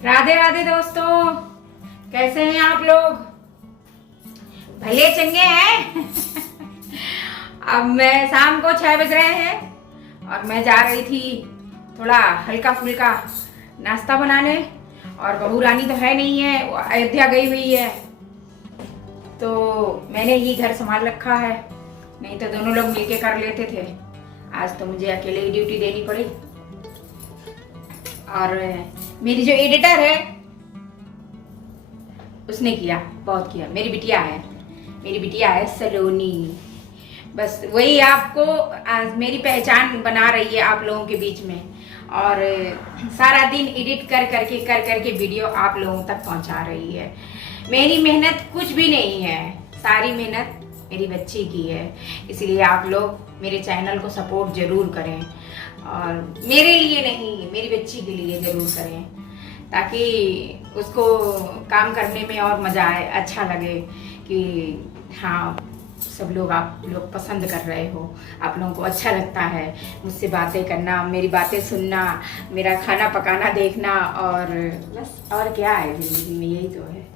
राधे राधे दोस्तों, कैसे हैं आप लोग? भले चंगे हैं। अब मैं शाम को 6 बज रहे हैं और मैं जा रही थी थोड़ा हल्का फुल्का नाश्ता बनाने। और बहू रानी तो है नहीं है, वो अयोध्या गई हुई है, तो मैंने ही घर संभाल रखा है। नहीं तो दोनों लोग मिलके कर लेते थे। आज तो मुझे अकेले ही ड्यूटी देनी पड़ी। और मेरी जो एडिटर है उसने किया, बहुत किया। मेरी बिटिया है सलोनी। बस वही आपको आज मेरी पहचान बना रही है आप लोगों के बीच में। और सारा दिन एडिट कर करके वीडियो आप लोगों तक पहुंचा रही है। मेरी मेहनत कुछ भी नहीं है, सारी मेहनत मेरी बच्ची की है। इसलिए आप लोग मेरे चैनल को सपोर्ट जरूर करें, और मेरे लिए नहीं, मेरी बच्ची के लिए जरूर करें, ताकि उसको काम करने में और मज़ा आए, अच्छा लगे कि हाँ सब लोग आप लोग पसंद कर रहे हो, आप लोगों को अच्छा लगता है मुझसे बातें करना, मेरी बातें सुनना, मेरा खाना पकाना देखना। और बस और क्या है जिंदगी में, यही तो है।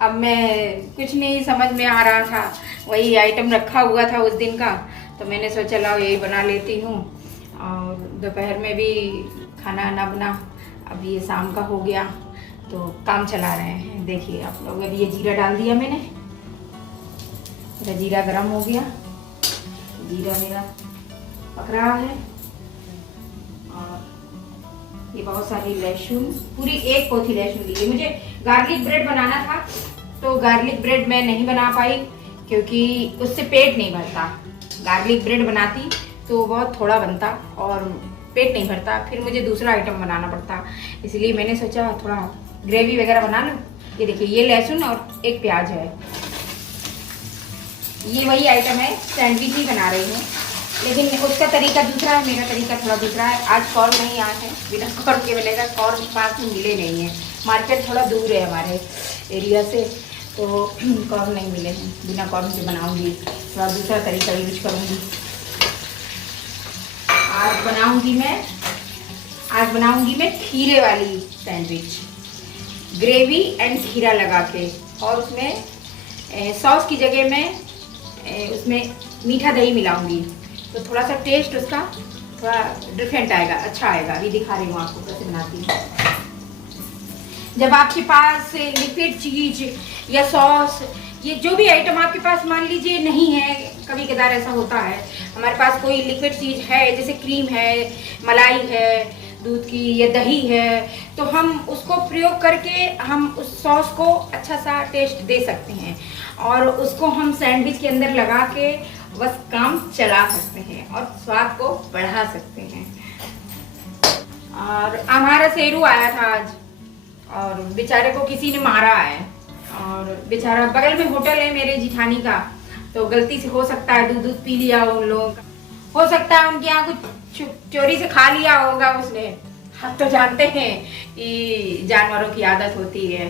अब मैं कुछ नहीं समझ में आ रहा था, वही आइटम रखा हुआ था उस दिन का, तो मैंने सोचा लाओ यही बना लेती हूँ। और दोपहर में भी खाना ना बना, अब ये शाम का हो गया तो काम चला रहे हैं। देखिए आप लोग, अभी ये जीरा डाल दिया मैंने, मेरा जीरा गर्म हो गया, जीरा मेरा पक रहा है। और ये बहुत सारी लहसुन, पूरी 1 पोथी लहसुन ली है। मुझे गार्लिक ब्रेड बनाना था, तो गार्लिक ब्रेड मैं नहीं बना पाई क्योंकि उससे पेट नहीं भरता। गार्लिक ब्रेड बनाती तो बहुत थोड़ा बनता और पेट नहीं भरता, फिर मुझे दूसरा आइटम बनाना पड़ता। इसलिए मैंने सोचा थोड़ा ग्रेवी वगैरह बना लूँ। ये देखिए, ये लहसुन और 1 प्याज है। ये वही आइटम है, सैंडविच ही बना रही हूँ, लेकिन उसका तरीका दूसरा है, मेरा तरीका थोड़ा दूसरा है। आज कॉर्न नहीं आया है, बिना कॉर्न के बनेगा। कॉर्न पास में मिले नहीं है, मार्केट थोड़ा दूर है हमारे एरिया से, तो कॉर्न नहीं मिले हैं। बिना कॉर्न के बनाऊंगी, थोड़ा दूसरा तरीका यूज करूंगी। आज बनाऊंगी मैं खीरे वाली सैंडविच, ग्रेवी एंड खीरा लगा के। और उसमें सॉस की जगह मैं उसमें मीठा दही मिलाऊंगी, तो थोड़ा सा टेस्ट उसका थोड़ा डिफरेंट आएगा, अच्छा आएगा। अभी दिखा रही हूँ आपको कैसे बनाती हूँ। जब आपके पास लिक्विड चीज या सॉस, ये जो भी आइटम आपके पास मान लीजिए नहीं है, कभी कदार ऐसा होता है, हमारे पास कोई लिक्विड चीज है, जैसे क्रीम है, मलाई है दूध की या दही है, तो हम उसको प्रयोग करके हम उस सॉस को अच्छा सा टेस्ट दे सकते हैं, और उसको हम सैंडविच के अंदर लगा के बस काम चला सकते हैं और स्वाद को बढ़ा सकते हैं। और हमारा शेरू आया था आज, और बेचारे को किसी ने मारा है, और बेचारा बगल में होटल है मेरे जिठानी का, तो गलती से हो सकता है दूध पी लिया उन लोगों का, हो सकता है उनके यहाँ कुछ चोरी से खा लिया होगा उसने। हम तो जानते हैं कि जानवरों की आदत होती है,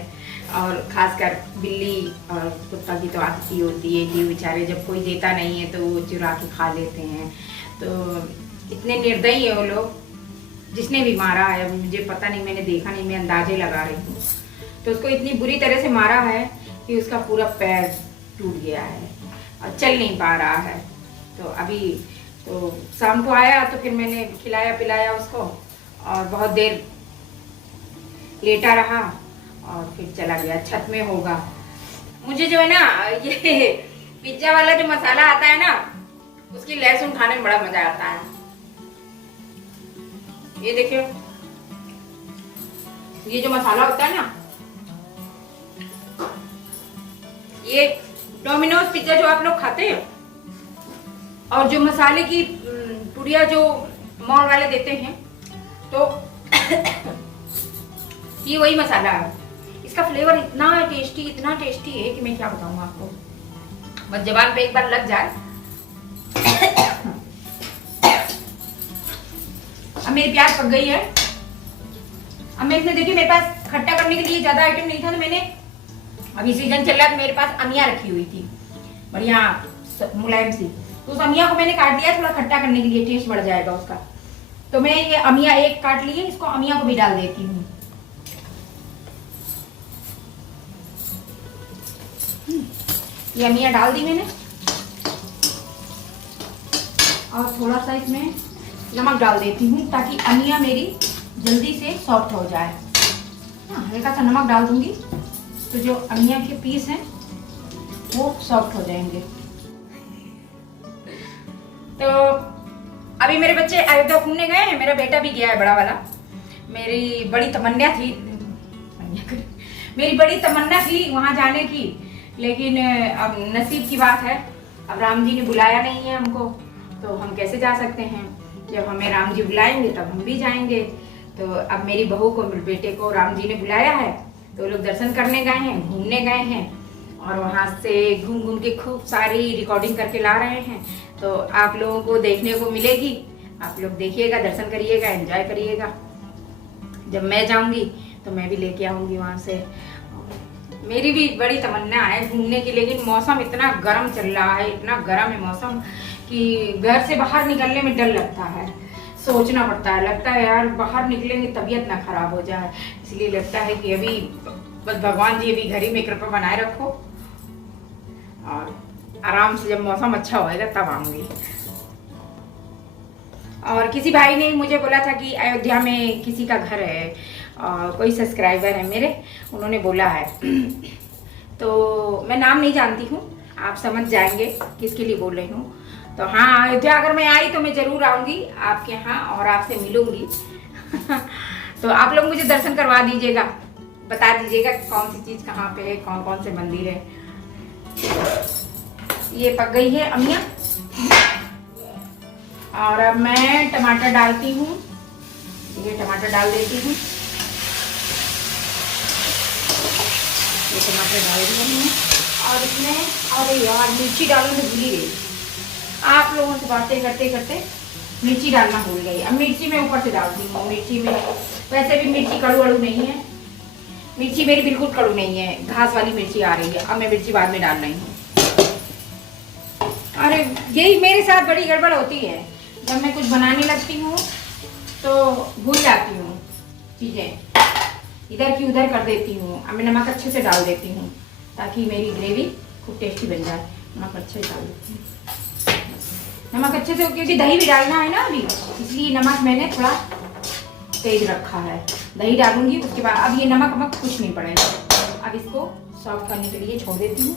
और खासकर बिल्ली और कुत्ता की तो आदत ही होती है कि बेचारे जब कोई देता नहीं है तो वो चुरा के खा लेते हैं। तो इतने निर्दयी है वो लोग, जिसने भी मारा है मुझे पता नहीं, मैंने देखा नहीं, मैं अंदाजे लगा रही हूँ। तो उसको इतनी बुरी तरह से मारा है कि उसका पूरा पैर टूट गया है और चल नहीं पा रहा है। तो अभी तो शाम को आया तो फिर मैंने खिलाया पिलाया उसको, और बहुत देर लेटा रहा और फिर चला गया। छत में होगा। मुझे जो है ना, ये पिज्जा वाला जो मसाला आता है ना, उसकी लहसुन खाने में बड़ा मजा आता है। ये देखियो, ये जो मसाला होता है ना, ये डोमिनोज पिज्जा जो आप लोग खाते हैं, और जो मसाले की पुड़िया जो मॉल वाले देते हैं, तो ये वही मसाला है। इसका फ्लेवर इतना टेस्टी है कि मैं क्या बताऊं आपको, बस जबान पे एक बार लग जाए। अब मेरी प्याज पक गई है। अब मैं इसमें देखिए, मेरे पास खट्टा करने के लिए ज्यादा आइटम नहीं था, तो मैंने, अभी सीजन चल रहा है तो मेरे पास अमिया रखी हुई थी बढ़िया मुलायम सी, तो उस अमिया को मैंने काट दिया थोड़ा खट्टा करने के लिए, टेस्ट बढ़ जाएगा उसका। तो मैं ये अमिया एक काट लिए, इसको अमिया को भी डाल देती हूँ। ये अमिया डाल दी मैंने, और थोड़ा सा इसमें नमक डाल देती हूँ ताकि अमिया मेरी जल्दी से सॉफ्ट हो जाए। हाँ, हल्का सा नमक डाल दूंगी तो जो अमिया के पीस हैं वो सॉफ्ट हो जाएंगे। तो अभी मेरे बच्चे अयोध्या घूमने गए हैं, मेरा बेटा भी गया है, बड़ा वाला। मेरी बड़ी तमन्ना थी वहां जाने की, लेकिन अब नसीब की बात है, अब राम जी ने बुलाया नहीं है हमको, तो हम कैसे जा सकते हैं। जब हमें राम जी बुलाएंगे तब हम भी जाएंगे। तो अब मेरी बहू को, मेरे बेटे को राम जी ने बुलाया है, तो लोग दर्शन करने गए हैं, घूमने गए हैं, और वहाँ से घूम घूम के खूब सारी रिकॉर्डिंग करके ला रहे हैं। तो आप लोगों को देखने को मिलेगी, आप लोग देखिएगा, दर्शन करिएगा, एंजॉय करिएगा। जब मैं जाऊंगी तो मैं भी लेके आऊंगी वहाँ से। मेरी भी बड़ी तमन्ना है घूमने की, लेकिन मौसम इतना गर्म चल रहा है, इतना गर्म है मौसम कि घर से बाहर निकलने में डर लगता है, सोचना पड़ता है, लगता है यार बाहर निकलेंगे तबीयत ना खराब हो जाए। इसलिए लगता है कि अभी बस भगवान जी अभी घर ही में कृपा बनाए रखो, और आराम से जब मौसम अच्छा होएगा तब आऊंगी। और किसी भाई ने मुझे बोला था कि अयोध्या में किसी का घर है, कोई सब्सक्राइबर है मेरे, उन्होंने बोला है तो मैं नाम नहीं जानती हूँ, आप समझ जाएंगे किसके लिए बोल रही हूँ। तो हाँ, अयोध्या अगर मैं आई तो मैं जरूर आऊंगी आपके यहाँ और आपसे मिलूंगी। तो आप लोग मुझे दर्शन करवा दीजिएगा, बता दीजिएगा कौन सी चीज कहाँ पे है, कौन कौन से मंदिर है। ये पक गई है अमिया, और अब मैं टमाटर डालती हूँ। ये टमाटर डाल देती हूँ, ये टमाटर डाल दिया मैंने, और इसमें अरे यार मिर्ची डालने में भूल ही गई, आप लोगों से बातें करते करते मिर्ची डालना भूल गई। अब मिर्ची मैं ऊपर से डालती हूँ। मिर्ची में वैसे भी मिर्ची कड़ू अड़ू नहीं है, मिर्ची मेरी बिल्कुल कड़ू नहीं है, घास वाली मिर्ची आ रही है। अब मैं मिर्ची बाद में डाल रही हूँ। अरे यही मेरे साथ बड़ी गड़बड़ होती है, जब मैं कुछ बनाने लगती हूँ तो भूल जाती हूँ चीज़ें, इधर की उधर कर देती हूँ। अब मैं नमक अच्छे से डाल देती हूँ ताकि मेरी ग्रेवी खूब टेस्टी बन जाए। नमक अच्छे से डाल देती हूँ, नमक अच्छे से, क्योंकि दही भी डालना है ना अभी, इसलिए नमक मैंने थोड़ा तेज रखा है। दही डालूंगी उसके बाद, अब ये नमक वमक कुछ नहीं पड़ेगा। अब इसको सॉफ्ट करने के लिए छोड़ देती हूँ।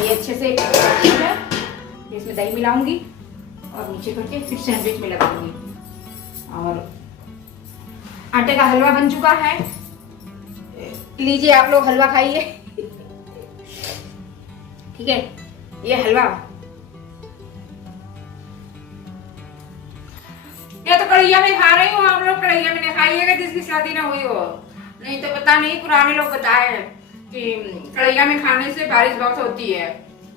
ये अच्छे से इसमें दही मिलाऊंगी और नीचे करके फिर सैंडविच में लगाऊंगी। और आटे का हलवा बन चुका है, लीजिए आप लोग हलवा खाइए। ठीक है, ये हलवा, ये तो कढ़ैया में खा रही हूँ, आप लोग कढ़ैया में नहीं खाइएगा जिसकी शादी ना हुई हो, नहीं तो पता नहीं, पुराने लोग बताए कि कढ़ैया में खाने से बारिश बहुत होती है।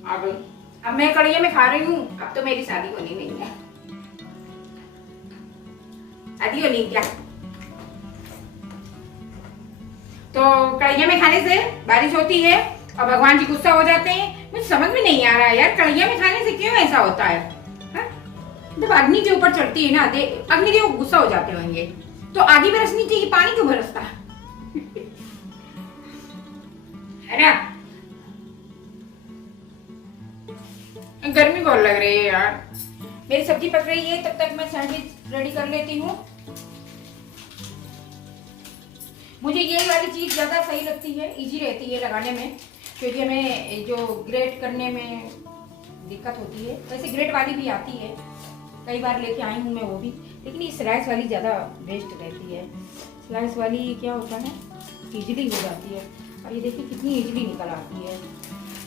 अब मैं कढ़ैया में खा रही हूँ, अब तो मेरी शादी होनी नहीं है। शादी होनी क्या, तो कढ़ैया में खाने से बारिश होती है और भगवान जी गुस्सा हो जाते हैं। मुझे समझ में नहीं आ रहा है यार, कढ़ैया में खाने से क्यों ऐसा होता है। जब अग्नि के ऊपर चढ़ती है ना, अग्निदेव गुस्सा हो जाते होंगे, तो आगे बरसनी चाहिए, पानी क्यों बरसता है ना। गर्मी बहुत लग रही है यार। मेरी सब्जी पक रही है, तब तक मैं सैंडविच रेडी कर लेती हूँ। मुझे ये वाली चीज ज्यादा सही लगती है, इजी रहती है लगाने में, क्योंकि हमें जो ग्रेट करने में दिक्कत होती है। वैसे ग्रेट वाली भी आती है, कई बार लेके आई हूँ मैं वो भी, लेकिन ये स्लाइस वाली ज़्यादा बेस्ट रहती है। स्लाइस वाली क्या होता है, इजीली हो जाती है। और ये देखिए कितनी इजीली निकल आती है।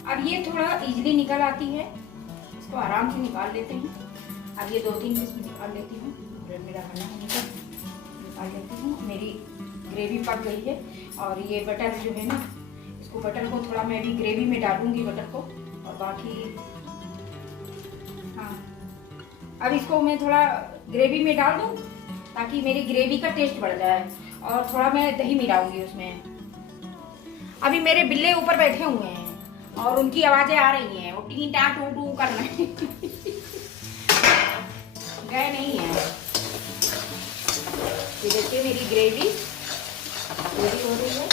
अब ये थोड़ा इजीली निकल आती है, इसको आराम से निकाल लेते हैं। अब ये 2-3 पीस में निकाल लेती हूँ, ब्रेड मेरा खाना होने का निकाल लेती हूँ। मेरी ग्रेवी पक गई है, और ये बटर जो है ना, इसको बटर को थोड़ा मैं भी ग्रेवी में डालूंगी बटर को, और बाकी हाँ, अब इसको मैं थोड़ा ग्रेवी में डाल दूँ ताकि मेरी ग्रेवी का टेस्ट बढ़ जाए। और थोड़ा मैं दही मिलाऊंगी उसमें। अभी मेरे बिल्ले ऊपर बैठे हुए हैं और उनकी आवाजें आ रही हैं, वो टी टा टू टू कर रहे हैं। गए नहीं है, ये देखिए मेरी ग्रेवी रेडी हो रही है।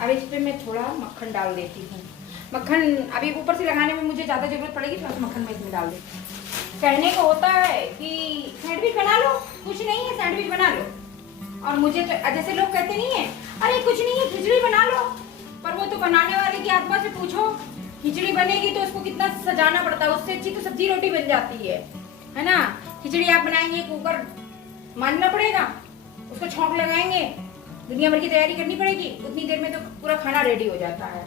अब इस पे मैं थोड़ा मक्खन डाल देती हूँ। मक्खन अभी ऊपर से लगाने में मुझे ज़्यादा ज़रूरत पड़ेगी, थोड़ा सा मक्खन मैं इसमें डाल देती हूँ। कहने को होता है कि सैंडविच बना लो, कुछ नहीं है सैंडविच बना लो, और मुझे तो जैसे लोग कहते नहीं है अरे कुछ नहीं है खिचड़ी बना लो, पर वो तो बनाने वाले की आत्मा से पूछो, खिचड़ी बनेगी तो उसको कितना सजाना पड़ता है, उससे अच्छी तो सब्जी रोटी बन जाती है ना। खिचड़ी आप बनाएंगे, कुकर मानना पड़ेगा, उसको छौंक लगाएंगे, दुनिया भर की तैयारी करनी पड़ेगी, उतनी देर में तो पूरा खाना रेडी हो जाता है।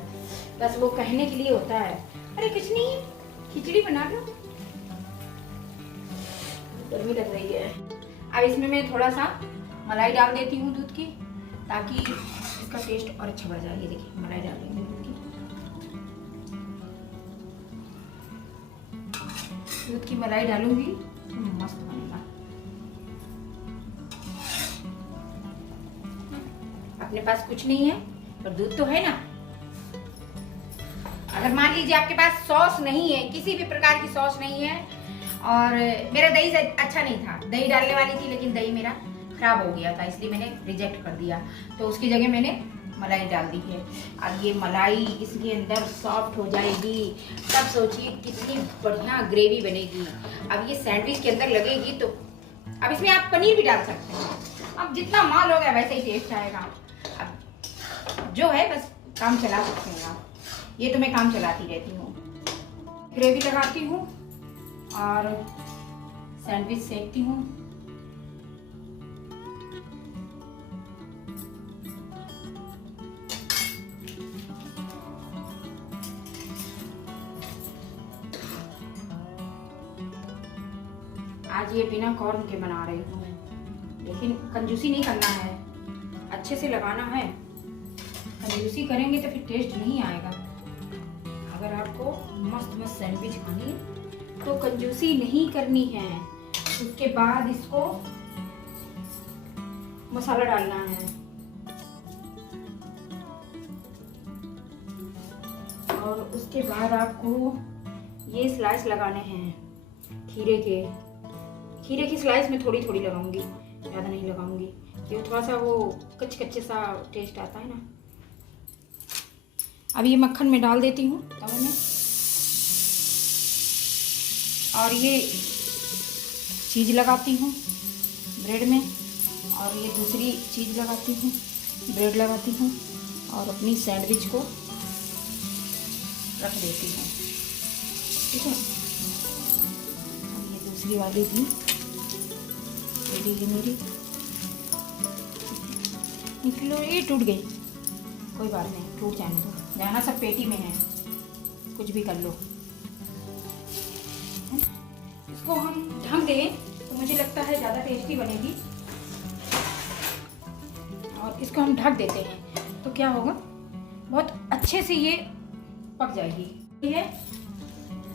बस वो कहने के लिए होता है अरे कुछ नहीं है खिचड़ी बना लो। गर्मी लग रही है। अब इसमें मैं थोड़ा सा मलाई डाल देती हूँ दूध की, ताकि इसका टेस्ट और अच्छा बढ़ जाए। ये देखिए मलाई डाल रही हूँ दूध की मलाई डालूंगी तो मस्त बनेगा। अपने पास कुछ नहीं है पर दूध तो है ना। अगर मान लीजिए आपके पास सॉस नहीं है, किसी भी प्रकार की सॉस नहीं है, और मेरा दही अच्छा नहीं था, दही डालने वाली थी लेकिन दही मेरा खराब हो गया था, इसलिए मैंने रिजेक्ट कर दिया, तो उसकी जगह मैंने मलाई डाल दी है। अब ये मलाई इसके अंदर सॉफ्ट हो जाएगी, तब सोचिए कितनी बढ़िया ग्रेवी बनेगी। अब ये सैंडविच के अंदर लगेगी तो अब इसमें आप पनीर भी डाल सकते हैं। अब जितना माल होगा वैसे ही टेस्ट आएगा। अब जो है बस काम चला सकते हैं आप। ये तो मैं काम चलाती रहती हूँ। ग्रेवी लगाती हूँ और सैंडविच सेकती हूँ। आज ये बिना कॉर्न के बना रही हूँ, लेकिन कंजूसी नहीं करना है, अच्छे से लगाना है। कंजूसी करेंगे तो फिर टेस्ट नहीं आएगा। अगर आपको मस्त मस्त सैंडविच खानी है तो कंजूसी नहीं करनी है। उसके बाद इसको मसाला डालना है, और उसके बाद आपको ये स्लाइस लगाने हैं खीरे के। खीरे की स्लाइस में थोड़ी थोड़ी लगाऊंगी, ज़्यादा नहीं लगाऊंगी, क्योंकि थोड़ा सा वो कच्चे सा टेस्ट आता है ना। अब ये मक्खन में डाल देती हूँ तवे में, और ये चीज़ लगाती हूँ ब्रेड में, और ये दूसरी चीज़ लगाती हूँ, ब्रेड लगाती हूँ, और अपनी सैंडविच को रख देती हूँ। ठीक है, और ये दूसरी वाली भी रेडी है मेरी। निकलो, ये टूट गई, कोई बात नहीं, टूट जाने दो, जाना सब पेटी में है, कुछ भी कर लो। इसको हम ढक दें तो मुझे लगता है ज़्यादा टेस्टी बनेगी, और इसको हम ढक देते हैं तो क्या होगा, बहुत अच्छे से ये पक जाएगी। ठीक है,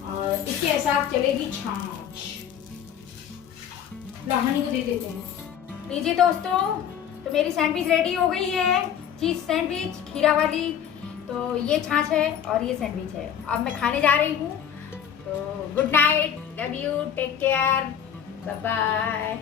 और इसके साथ चलेगी छाछ। लाहनी को दे देते हैं। लीजिए दोस्तों, तो मेरी सैंडविच रेडी हो गई है, चीज़ सैंडविच खीरा वाली। तो ये छाछ है और ये सैंडविच है। अब मैं खाने जा रही हूँ। तो good night, love you, take care, bye bye.